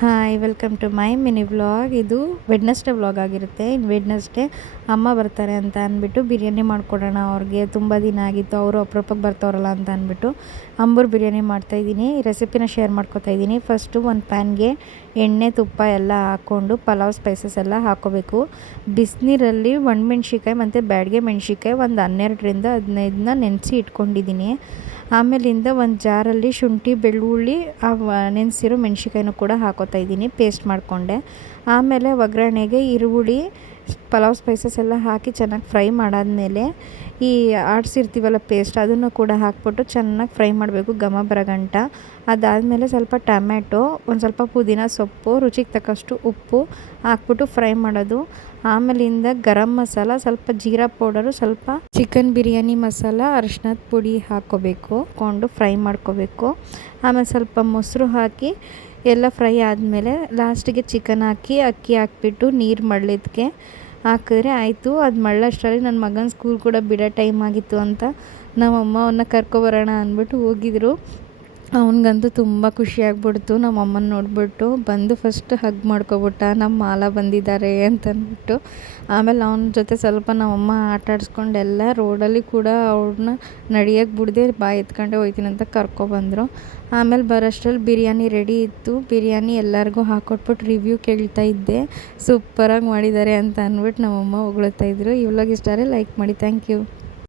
Hi welcome to my mini vlog. ಇದು Wednesday vlog ಆಗಿರುತ್ತೆ. ಇನ್ನು ವೆಡ್ನೆಸ್ಡೇ ಅಮ್ಮ ಬರ್ತಾರೆ ಅಂತ ಅಂದ್ಬಿಟ್ಟು ಬಿರಿಯಾನಿ ಮಾಡಿಕೊಡೋಣ ಅವ್ರಿಗೆ. ತುಂಬ ದಿನ ಆಗಿತ್ತು, ಅವರು ಅಪರೂಪಕ್ಕೆ ಬರ್ತಾವ್ರಲ್ಲ ಅಂತ ಅಂದ್ಬಿಟ್ಟು ಅಂಬೂರ್ ಬಿರಿಯಾನಿ ಮಾಡ್ತಾಯಿದ್ದೀನಿ. ಈ ರೆಸಿಪಿನ ಶೇರ್ ಮಾಡ್ಕೊತಾ ಇದ್ದೀನಿ. ಫಸ್ಟು ಒಂದು ಪ್ಯಾನ್ಗೆ ಎಣ್ಣೆ ತುಪ್ಪ ಎಲ್ಲ ಹಾಕ್ಕೊಂಡು ಪಲಾವ್ ಸ್ಪೈಸಸ್ ಎಲ್ಲ ಹಾಕ್ಕೋಬೇಕು. ಬಿಸಿನೀರಲ್ಲಿ ಒಣಮೆಣ್ಸಿಕಾಯಿ ಮತ್ತು ಬ್ಯಾಡಗೆ ಮೆಣ್ಸಿಕಾಯಿ ಒಂದು 12-15 ನೆನೆಸಿ ಇಟ್ಕೊಂಡಿದ್ದೀನಿ. ಆಮೇಲಿಂದ ಒಂದು ಜಾರಲ್ಲಿ ಶುಂಠಿ ಬೆಳ್ಳುಳ್ಳಿ ನೆನೆಸಿರೋ ಮೆಣ್ಸಿಕಾಯಿನೂ ಕೂಡ ಹಾಕೋತಾ ಇದ್ದೀನಿ, ಪೇಸ್ಟ್ ಮಾಡಿಕೊಂಡೆ. ಆಮೇಲೆ ಒಗ್ಗರಣೆಗೆ ಈರುಳ್ಳಿ ಪಲಾವ್ ಸ್ಪೈಸಸ್ ಎಲ್ಲ ಹಾಕಿ ಚೆನ್ನಾಗಿ ಫ್ರೈ ಮಾಡಾದಮೇಲೆ ಈ ಆಡಿಸಿರ್ತೀವಲ್ಲ ಪೇಸ್ಟ್ ಅದನ್ನು ಕೂಡ ಹಾಕ್ಬಿಟ್ಟು ಚೆನ್ನಾಗಿ ಫ್ರೈ ಮಾಡಬೇಕು ಘಮ ಬರಗಂಟ. ಅದಾದಮೇಲೆ ಸ್ವಲ್ಪ ಟೊಮೆಟೊ, ಒಂದು ಸ್ವಲ್ಪ ಪುದೀನ ಸೊಪ್ಪು, ರುಚಿಗೆ ತಕ್ಕಷ್ಟು ಉಪ್ಪು ಹಾಕ್ಬಿಟ್ಟು ಫ್ರೈ ಮಾಡೋದು. ಆಮೇಲಿಂದ ಗರಂ ಮಸಾಲ, ಸ್ವಲ್ಪ ಜೀರಾ ಪೌಡರು, ಸ್ವಲ್ಪ ಚಿಕನ್ ಬಿರಿಯಾನಿ ಮಸಾಲ, ಅರಿಶಿನದ ಪುಡಿ ಹಾಕ್ಕೊಂಡು ಫ್ರೈ ಮಾಡ್ಕೋಬೇಕು. ಆಮೇಲೆ ಸ್ವಲ್ಪ ಮೊಸರು ಹಾಕಿ ಎಲ್ಲ ಫ್ರೈ ಆದಮೇಲೆ ಲಾಸ್ಟಿಗೆ ಚಿಕನ್ ಹಾಕಿ ಅಕ್ಕಿ ಹಾಕ್ಬಿಟ್ಟು ನೀರು ಮಳ್ಳಿದ್ಕೆ ಹಾಕಿದ್ರೆ ಆಯಿತು. ಅದು ಮಳ್ಳಷ್ಟರಲ್ಲಿ ನನ್ನ ಮಗನ ಸ್ಕೂಲ್ ಕೂಡ ಬಿಡೋ ಟೈಮ್ ಆಗಿತ್ತು ಅಂತ ನಮ್ಮಮ್ಮ ಅವನ್ನ ಕರ್ಕೊಬರೋಣ ಅಂದ್ಬಿಟ್ಟು ಹೋಗಿದ್ರು. ಅವನಿಗಂತೂ ತುಂಬ ಖುಷಿಯಾಗ್ಬಿಡ್ತು. ನಮ್ಮ ಅಮ್ಮನ ನೋಡಿಬಿಟ್ಟು ಬಂದು ಫಸ್ಟ್ ಹಗ್ ಮಾಡ್ಕೊಬಿಟ್ಟ, ನಮ್ಮ ಮಾಲ ಬಂದಿದ್ದಾರೆ ಅಂತಂದ್ಬಿಟ್ಟು. ಆಮೇಲೆ ಅವನ ಜೊತೆ ಸ್ವಲ್ಪ ನಮ್ಮಮ್ಮ ಆಟಾಡಿಸ್ಕೊಂಡೆಲ್ಲ ರೋಡಲ್ಲಿ ಕೂಡ ಅವ್ರನ್ನ ನಡೆಯೋಕ್ಕೆ ಬಿಡದೆ ಬಾಯಿ ಎತ್ಕೊಂಡೆ ಹೋಯ್ತೀನಿ ಅಂತ ಕರ್ಕೊಬಂದರು. ಆಮೇಲೆ ಬರೋಷ್ಟ್ರಲ್ಲಿ ಬಿರಿಯಾನಿ ರೆಡಿ ಇತ್ತು. ಬಿರಿಯಾನಿ ಎಲ್ಲರಿಗೂ ಹಾಕ್ಕೊಟ್ಬಿಟ್ಟು ರಿವ್ಯೂ ಕೇಳ್ತಾ ಇದ್ದೆ. ಸೂಪರಾಗಿ ಮಾಡಿದ್ದಾರೆ ಅಂತ ಅಂದ್ಬಿಟ್ಟು ನಮ್ಮಮ್ಮ ಹೊಗಳ್ತಾಯಿದ್ರು. ಈ ವ್ಲಾಗ್ ಇಷ್ಟ ಆದರೆ ಲೈಕ್ ಮಾಡಿ. Thank you.